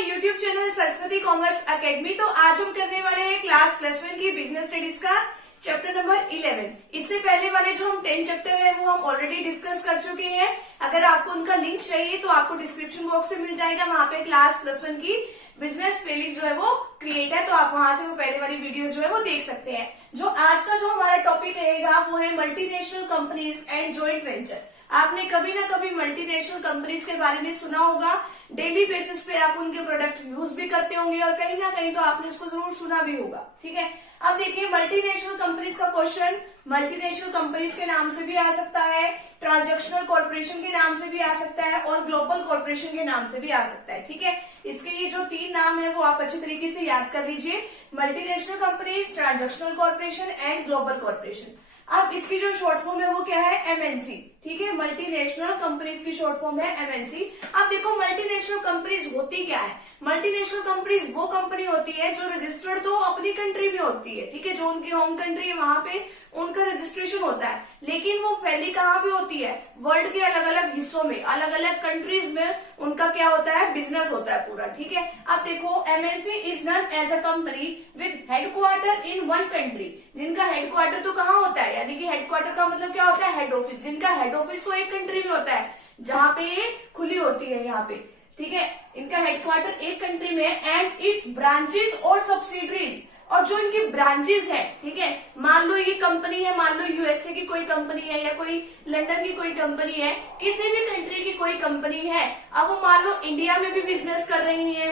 YouTube channel Saraswati commerce academy. तो आज हम करने वाले हैं क्लास +1 की बिजनेस स्टडीज का चैप्टर नंबर 11। इससे पहले वाले जो हम 10 चैप्टर है वो हम ऑलरेडी डिस्कस कर चुके हैं। अगर आपको उनका लिंक चाहिए तो आपको डिस्क्रिप्शन बॉक्स में मिल जाएगा, वहां पे क्लास +1 की बिजनेस प्लेलिस्ट जो है वो क्रिएट है, तो आप वहां से वो पहले वाली वीडियोस जो है वो देख सकते हैं। जो आज का जो हमारा टॉपिक रहेगा वो है multinational companies and joint venture. आपने कभी ना कभी मल्टीनेशनल कंपनीज के बारे में सुना होगा, डेली बेसिस पे आप उनके प्रोडक्ट यूज भी करते होंगे और कहीं ना कहीं तो आपने उसको जरूर सुना भी होगा। ठीक है, अब देखिए मल्टीनेशनल कंपनीज का क्वेश्चन मल्टीनेशनल कंपनीज के नाम से भी आ सकता है, ट्रांजैक्शनल कॉर्पोरेशन के नाम से भी आ सकता है और ग्लोबल कॉर्पोरेशन के नाम से भी आ सकता है। ठीक है, इसके ये जो 3 नाम है वो आप अच्छे तरीके से याद कर लीजिए, multinational companies, transactional corporation and global corporation. अब इसकी जो शॉर्ट फॉर्म है वो क्या है, एमएनसी। ठीक है, मल्टीनेशनल कंपनीज की शॉर्ट फॉर्म है एमएनसी। अब देखो मल्टीनेशनल कंपनीज होती क्या है। मल्टीनेशनल कंपनीज वो कंपनी होती है जो रजिस्टर्ड तो अपनी कंट्री में होती है, ठीक है, जो उनकी होम कंट्री है वहां पे उनका रजिस्ट्रेशन होता है, लेकिन वो फैली कहाँ पे होती है, वर्ल्ड के अलग अलग हिस्सों में, अलग अलग कंट्रीज में उनका क्या होता है, बिजनेस होता है पूरा। ठीक है, अब देखो MNC is known as a company with headquarter in one country, जिनका हेडक्वार्टर तो कहाँ होता है, यानी कि हेडक्वार्टर का मतलब क्या होता है, हेड ऑफिस, जिनका हेड ऑफिस तो एक कंट्री में होता है जहाँ पे ये खुली होती है यहाँ पे। ठीक है, इनका हेडक्वार्टर एक कंट्री में एंड इट्स ब्रांचेस और सब्सिडरीज, और जो इनकी ब्रांचेस है, ठीक है, मान लो ये कंपनी है, मान लो यूएसए की कोई कंपनी है या कोई लंदन की कोई कंपनी है, किसी भी कंट्री की कोई कंपनी है, अब वो मान लो इंडिया में भी बिजनेस कर रही है,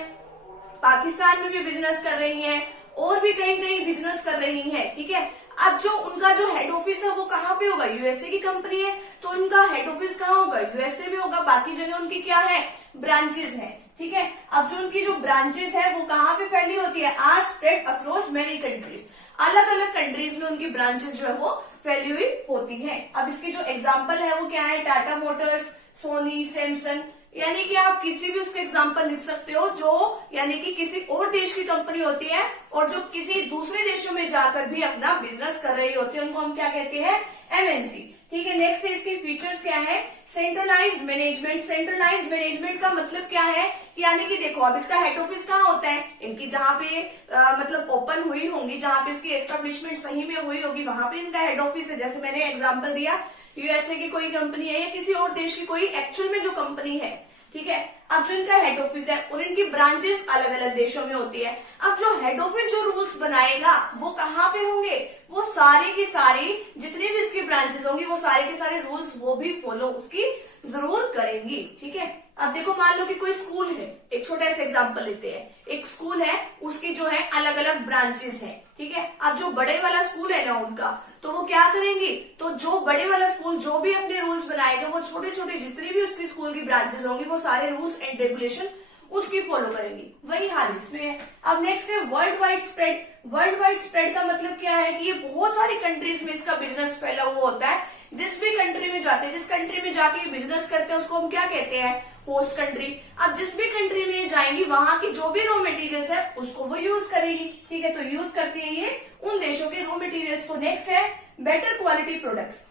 पाकिस्तान में भी बिजनेस कर रही है और भी कहीं कहीं बिजनेस कर रही है। ठीक है, अब जो उनका जो हेड ऑफिस है वो कहाँ पे होगा, यूएसए की कंपनी है तो उनका हेड ऑफिस कहाँ होगा, यूएसए में होगा, बाकी जगह उनकी क्या है, ब्रांचेस है। ठीक है, अब जो उनकी जो ब्रांचेस है वो कहाँ पे फैली होती है, are spread across many countries, अलग अलग कंट्रीज में उनकी ब्रांचेस जो है वो फैली हुई होती है। अब इसकी जो एग्जाम्पल है वो क्या है, टाटा मोटर्स, सोनी, सैमसंग, यानी कि आप किसी भी उसके एग्जाम्पल लिख सकते हो जो यानी कि किसी और देश की कंपनी होती है और जो किसी दूसरे देशों में जाकर भी अपना बिजनेस कर रही होती है, उनको हम क्या कहते हैं, एमएनसी। ठीक है, नेक्स्ट है इसके फीचर्स क्या है, सेंट्रलाइज्ड मैनेजमेंट। सेंट्रलाइज्ड मैनेजमेंट का मतलब क्या है कि यानी कि देखो अब इसका हेड ऑफिस कहाँ होता है, इनकी जहाँ पे मतलब ओपन हुई होंगी, जहाँ पे इसकी एस्टेब्लिशमेंट सही में हुई होगी वहां पे इनका हेड ऑफिस है। जैसे मैंने एग्जाम्पल दिया, यूएसए की कोई कंपनी है या किसी और देश की कोई एक्चुअल में जो कंपनी है। ठीक है, अब जो इनका हेड ऑफिस है और इनकी ब्रांचेस अलग अलग देशों में होती है, अब जो हेड ऑफिस जो रूल्स बनाएगा वो कहाँ पे होंगे, वो सारे की सारी जितने भी इसकी ब्रांचेस होंगी वो सारे के सारे रूल्स वो भी फॉलो उसकी जरूर करेंगी। ठीक है, अब देखो मान लो कि कोई स्कूल है, एक छोटा सा एग्जांपल लेते हैं, एक स्कूल है उसकी जो है अलग अलग ब्रांचेस है। ठीक है, अब जो बड़े वाला स्कूल है ना उनका, तो वो क्या करेंगे, तो जो बड़े वाला स्कूल जो भी अपने रूल्स बनाएगा वो छोटे छोटे जितनी भी उसकी स्कूल की ब्रांचेस होंगी वो सारे रूल्स एंड रेगुलेशन उसकी फॉलो करेंगी। वही हाल इसमें है। अब नेक्स्ट है world wide spread. World wide spread का मतलब क्या है कि ये बहुत सारी कंट्रीज में इसका बिजनेस फैला हुआ होता है। जिस भी कंट्री में जाते हैं, जिस कंट्री में जाके बिजनेस करते हैं उसको हम क्या कहते हैं, होस्ट कंट्री। अब जिस भी कंट्री में ये जाएंगी वहां की जो भी रॉ मटेरियल्स है उसको वो यूज करेगी। ठीक है, तो यूज करती है ये उन देशों के रॉ मटेरियल्स को। नेक्स्ट है better quality products.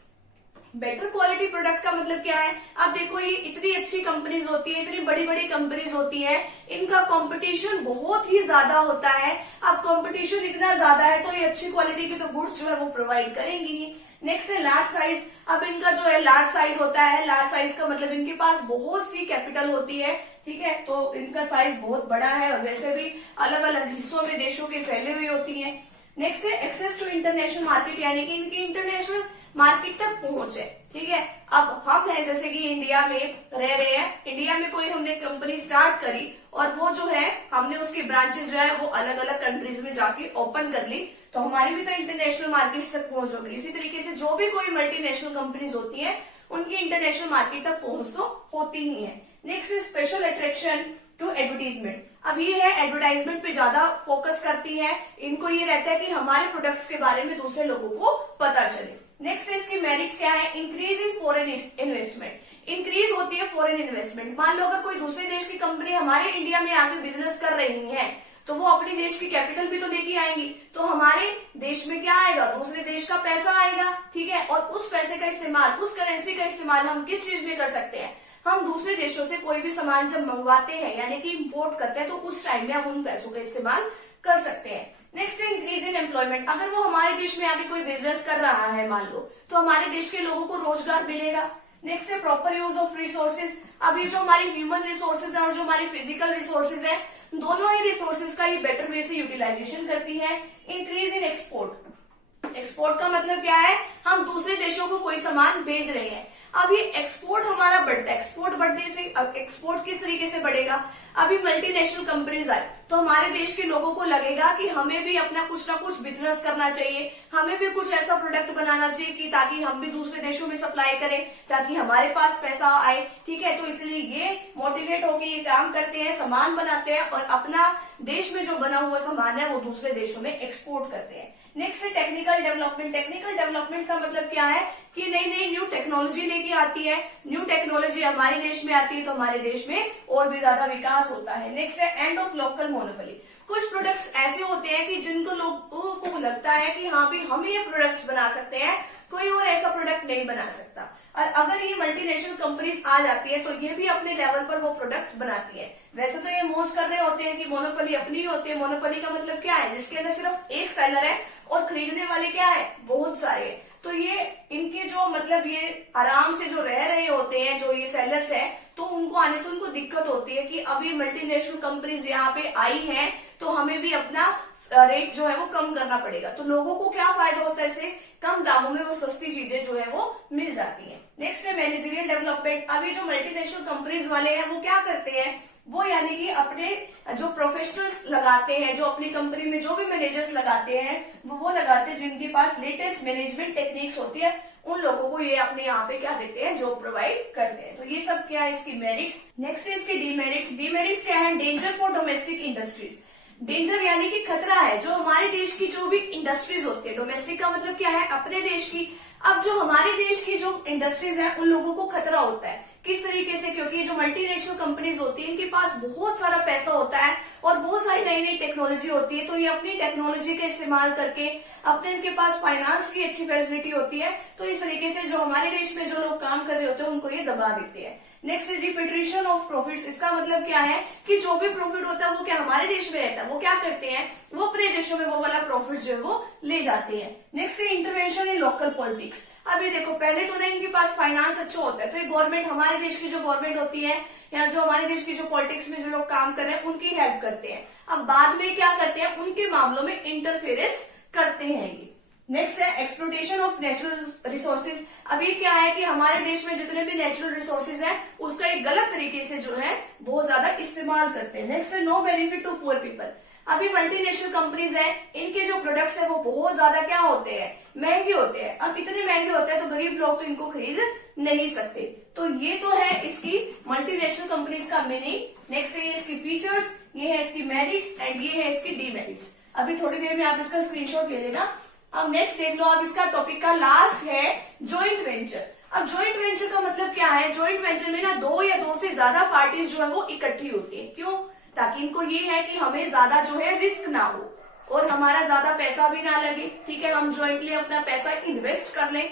Better quality product का मतलब क्या है, अब देखो ये इतनी अच्छी कंपनीज होती है, इतनी बड़ी बड़ी कंपनीज होती है, इनका कंपटीशन बहुत ही ज्यादा होता है। अब कंपटीशन इतना ज्यादा है तो ये अच्छी क्वालिटी के तो गुड्स जो है वो प्रोवाइड करेंगी। नेक्स्ट है लार्ज साइज। अब इनका जो है लार्ज साइज होता है, लार्ज साइज का मतलब इनके पास बहुत सी कैपिटल होती है। ठीक है, तो इनका साइज बहुत बड़ा है और वैसे भी अलग अलग हिस्सों में देशों के फैले हुई होती है। नेक्स्ट है एक्सेस टू इंटरनेशनल मार्केट, यानी कि इनकी इंटरनेशनल मार्केट तक पहुंच है। ठीक है, अब हम है जैसे कि इंडिया में रह रहे हैं, इंडिया में कोई हमने कंपनी स्टार्ट करी और वो जो है हमने उसकी ब्रांचेस जो है वो अलग अलग कंट्रीज में जाके ओपन कर ली, तो हमारी भी तो इंटरनेशनल मार्केट तक पहुंच होगी। इसी तरीके से जो भी कोई मल्टीनेशनल कंपनीज होती है उनकी इंटरनेशनल मार्केट तक पहुंच तो होती ही है। Next is special attraction to advertisement. अब ये है एडवर्टाइजमेंट पे ज्यादा फोकस करती है, इनको ये रहता है कि हमारे प्रोडक्ट्स के बारे में दूसरे लोगों को पता चले। नेक्स्ट इसकी मेरिट्स क्या है, increase in foreign investment. Increase होती है फॉरेन इन्वेस्टमेंट। मान लो अगर कोई दूसरे देश की कंपनी हमारे इंडिया में आके बिजनेस कर रही है तो वो अपने देश की कैपिटल भी तो लेके आएंगी, तो हमारे देश में क्या आएगा, दूसरे देश का पैसा आएगा। ठीक है, और उस पैसे का इस्तेमाल, उस करेंसी का इस्तेमाल हम किस चीज में कर सकते हैं, हम दूसरे देशों से कोई भी सामान जब मंगवाते हैं यानी कि इंपोर्ट करते हैं तो उस टाइम में हम उन पैसों का इस्तेमाल कर सकते हैं। नेक्स्ट है इंक्रीज इन एम्प्लॉयमेंट। अगर वो हमारे देश में आके कोई बिजनेस कर रहा है मान लो, तो हमारे देश के लोगों को रोजगार मिलेगा। नेक्स्ट है प्रॉपर यूज ऑफ रिसोर्सेज। अब ये जो हमारी ह्यूमन रिसोर्सेज है और जो हमारी फिजिकल रिसोर्सेज है, दोनों ही रिसोर्सेज का ये बेटर वे से यूटिलाइजेशन करती है। Increase in export. एक्सपोर्ट का मतलब क्या है, हम दूसरे देशों को कोई सामान भेज रहे हैं, अब ये एक्सपोर्ट हमारा बढ़ता है। एक्सपोर्ट बढ़ने से, अब एक्सपोर्ट किस तरीके से बढ़ेगा, अभी मल्टीनेशनल कंपनीज आए तो हमारे देश के लोगों को लगेगा कि हमें भी अपना कुछ ना कुछ बिजनेस करना चाहिए, हमें भी कुछ ऐसा प्रोडक्ट बनाना चाहिए कि ताकि हम भी दूसरे देशों में सप्लाई करें, ताकि हमारे पास पैसा आए। ठीक है, तो इसलिए ये मोटिवेट होकर ये काम करते हैं, सामान बनाते हैं और अपना देश में जो बना हुआ सामान है वो दूसरे देशों में एक्सपोर्ट करते हैं। नेक्स्ट है टेक्निकल डेवलपमेंट। टेक्निकल डेवलपमेंट का मतलब क्या है कि नई नई न्यू टेक्नोलॉजी लेके आती है, न्यू टेक्नोलॉजी हमारे देश में आती है तो हमारे देश में और भी ज्यादा विकास होता है। नेक्स्ट है एंड ऑफ लोकल मोनोपोली। कुछ प्रोडक्ट्स ऐसे होते हैं कि जिनको लोगों को लगता है कि हाँ भी हम ये प्रोडक्ट्स बना सकते हैं, कोई और ऐसा प्रोडक्ट नहीं बना सकता, और अगर ये मल्टीनेशनल कंपनीज आ जाती है तो ये भी अपने लेवल पर वो प्रोडक्ट बनाती है। वैसे तो ये मौज कर रहे होते हैं कि मोनोपोली अपनी ही होती है। मोनोपोली का मतलब क्या है, जिसके अंदर सिर्फ एक सेलर है और खरीदने वाले क्या है, बहुत सारे। तो ये इनके जो मतलब ये आराम से जो रह रहे होते हैं जो ये सेलर्स है, तो उनको आने से उनको दिक्कत होती है कि अभी मल्टीनेशनल कंपनीज यहाँ पे आई हैं तो हमें भी अपना रेट जो है वो कम करना पड़ेगा। तो लोगों को क्या फायदा होता है, इससे कम दामों में वो सस्ती चीजें जो है वो मिल जाती है। नेक्स्ट है मैनेजरियल डेवलपमेंट। अभी जो मल्टीनेशनल कंपनीज वाले हैं वो क्या करते हैं, वो यानी कि अपने जो प्रोफेशनल्स लगाते हैं, जो अपनी कंपनी में जो भी मैनेजर्स लगाते हैं वो लगाते हैं जिनके पास लेटेस्ट मैनेजमेंट टेक्निक्स होती है, उन लोगों को ये अपने यहाँ पे क्या देते हैं, जॉब प्रोवाइड करते हैं। तो ये सब क्या है इसकी मेरिट्स। नेक्स्ट है इसके डीमेरिट्स। डीमेरिट्स क्या है, danger for domestic industries. Danger यानी कि खतरा है जो हमारे देश की जो भी इंडस्ट्रीज होती है, डोमेस्टिक का मतलब क्या है, अपने देश की। अब जो हमारे देश की जो इंडस्ट्रीज है उन लोगों को खतरा होता है, किस तरीके से, क्योंकि जो मल्टीनेशनल कंपनीज होती है इनके पास बहुत सारा पैसा होता है और बहुत सारी नई नई टेक्नोलॉजी होती है, तो ये अपनी टेक्नोलॉजी का इस्तेमाल करके अपने इनके पास फाइनेंस की अच्छी फैसिलिटी होती है, तो इस तरीके से जो हमारे देश में जो लोग काम कर रहे होते हैं उनको ये दबा देते हैं। Next repatriation of profits. इसका मतलब क्या है कि जो भी प्रॉफिट होता है वो क्या हमारे देश में रहता है, वो क्या करते हैं, वो अपने देशों में वो वाला प्रॉफिट जो है वो ले जाते हैं। नेक्स्ट है इंटरवेंशन इन लोकल पॉलिटिक्स। अब ये देखो, पहले तो नहीं इनके पास फाइनेंस अच्छा होता है तो ये गवर्नमेंट, हमारे देश की जो गवर्नमेंट होती है या जो हमारे देश की जो पॉलिटिक्स में जो लोग काम कर रहे हैं उनकी हेल्प करते हैं। अब बाद में क्या करते हैं, उनके मामलों में इंटरफेरेंस करते हैं ये। नेक्स्ट है एक्सप्लोटेशन ऑफ नेचुरल रिसोर्सेज। अब ये क्या है कि हमारे देश में जितने भी नेचुरल रिसोर्सेज हैं उसका एक गलत तरीके से जो है बहुत ज्यादा इस्तेमाल करते हैं। नेक्स्ट है no benefit to poor people. अभी मल्टीनेशनल कंपनीज है, इनके जो प्रोडक्ट्स है वो बहुत ज्यादा क्या होते हैं, महंगे होते हैं। अब इतने महंगे होते हैं तो गरीब लोग तो इनको खरीद नहीं सकते। तो ये तो है इसकी मल्टीनेशनल कंपनीज का मीनिंग। नेक्स्ट है इसकी फीचर्स, ये है इसकी मेरिट्स एंड ये है इसकी डीमेरिट्स। अभी थोड़ी देर में आप इसका स्क्रीनशॉट ले लेना। अब नेक्स्ट देख लो, अब इसका टॉपिक का लास्ट है ज्वाइंट वेंचर। अब ज्वाइंट वेंचर का मतलब क्या है, ज्वाइंट वेंचर में ना दो या दो से ज्यादा पार्टीज जो है वो इकट्ठी होती है। क्यों, ताकि इनको ये है कि हमें ज्यादा जो है रिस्क ना हो और हमारा ज्यादा पैसा भी ना लगे। ठीक है, हम ज्वाइंटली अपना पैसा इन्वेस्ट कर लें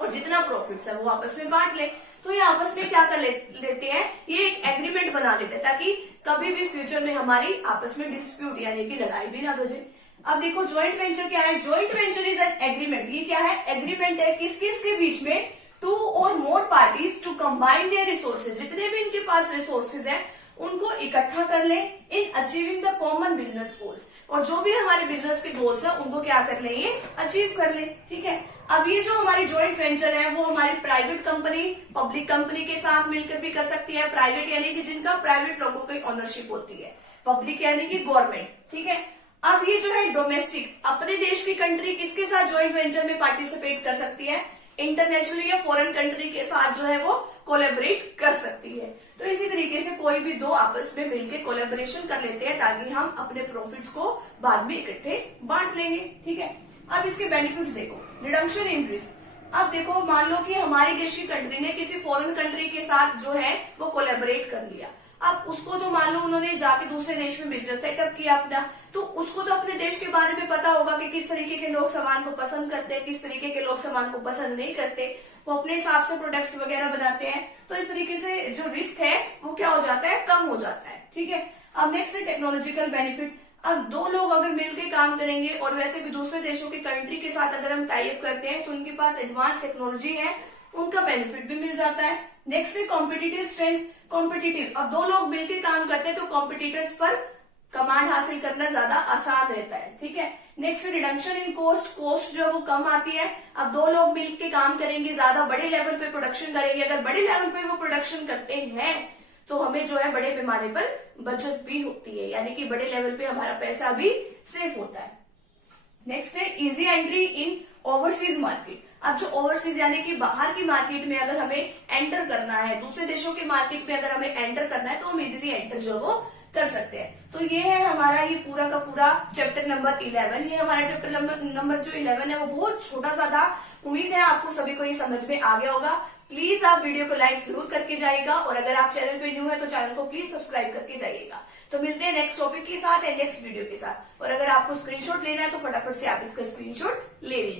और जितना प्रॉफिट्स है वो आपस में बांट लें। तो ये आपस में क्या कर लेते हैं, ये एक एग्रीमेंट बना लेते हैं ताकि कभी भी फ्यूचर में हमारी आपस में डिस्प्यूट यानी कि लड़ाई भी ना बजे। अब देखो ज्वाइंट वेंचर क्या है, joint venture is an agreement. ये क्या है, एग्रीमेंट है किस किस के बीच में, टू और more parties to combine their resources. जितने भी इनके पास रिसोर्सेज हैं उनको इकट्ठा कर ले in achieving the common business goals. और जो भी हमारे बिजनेस के गोल्स है उनको क्या कर ले, ये अचीव कर ले। ठीक है, अब ये जो हमारी ज्वाइंट वेंचर है वो हमारी प्राइवेट कंपनी, पब्लिक कंपनी के साथ मिलकर भी कर सकती है। प्राइवेट यानी कि जिनका प्राइवेट लोगों की ओनरशिप होती है, पब्लिक यानी कि गवर्नमेंट। ठीक है, अब ये जो है डोमेस्टिक, अपने देश की कंट्री किसके साथ ज्वाइंट वेंचर में पार्टिसिपेट कर सकती है, इंटरनेशनली या फॉरेन कंट्री के साथ जो है वो कोलैबोरेट कर सकती है। तो इसी तरीके से कोई भी दो आपस में मिलकर कोलैबोरेशन कर लेते हैं ताकि हम अपने प्रॉफिट्स को बाद में इकट्ठे बांट लेंगे। ठीक है, अब इसके बेनिफिट्स देखो, रिडम्पशन इन रिस्क। अब देखो, मान लो कि हमारे देश की कंट्री ने किसी फॉरेन कंट्री के साथ जो है वो कोलैबोरेट कर लिया। अब उसको तो मान मान लो उन्होंने जाके दूसरे देश में बिजनेस सेटअप किया अपना, तो उसको तो अपने देश के बारे में पता होगा कि किस तरीके के लोग सामान को पसंद करते हैं, किस तरीके के लोग सामान को पसंद नहीं करते, वो अपने हिसाब से प्रोडक्ट्स वगैरह बनाते हैं। तो इस तरीके से जो रिस्क है वो क्या हो जाता है, कम हो जाता है। ठीक है, अब नेक्स्ट है टेक्नोलॉजिकल बेनिफिट। अब दो लोग अगर मिलकर काम करेंगे और वैसे भी दूसरे देशों की कंट्री के साथ अगर हम टाई अप करते हैं तो उनके पास एडवांस टेक्नोलॉजी है, उनका बेनिफिट भी मिल जाता है। नेक्स्ट है कॉम्पिटिटिव स्ट्रेंथ। कॉम्पिटिटिव, अब दो लोग मिलकर काम करते हैं तो कॉम्पिटिटर्स पर कमांड हासिल करना ज्यादा आसान रहता है। ठीक है, next reduction in cost. Cost जो है वो कम आती है। अब दो लोग मिलकर काम करेंगे, ज्यादा बड़े लेवल पे प्रोडक्शन करेंगे, अगर बड़े लेवल पे वो प्रोडक्शन करते हैं तो हमें जो है बड़े पैमाने पर बचत भी होती है, यानी कि बड़े लेवल पे हमारा पैसा भी सेफ होता है। नेक्स्ट है easy entry in overseas market. अब जो ओवरसीज यानी कि बाहर की मार्केट में अगर हमें एंटर करना है, दूसरे देशों की मार्केट में अगर हमें एंटर करना है तो हम इजीली एंटर जो वो कर सकते हैं। तो ये है हमारा ये पूरा का पूरा चैप्टर नंबर 11। ये हमारा चैप्टर नंबर जो 11 है वो बहुत छोटा सा था। उम्मीद है आपको सभी को ये समझ में आ गया होगा। प्लीज आप वीडियो को लाइक जरूर करके जाइएगा और अगर आप चैनल पे न्यू है तो चैनल को प्लीज सब्सक्राइब करके जाइएगा। तो मिलते हैं नेक्स्ट टॉपिक के साथ या नेक्स्ट वीडियो के साथ। और अगर आपको स्क्रीनशॉट लेना है तो फटाफट से आप इसका स्क्रीनशॉट ले लीजिए।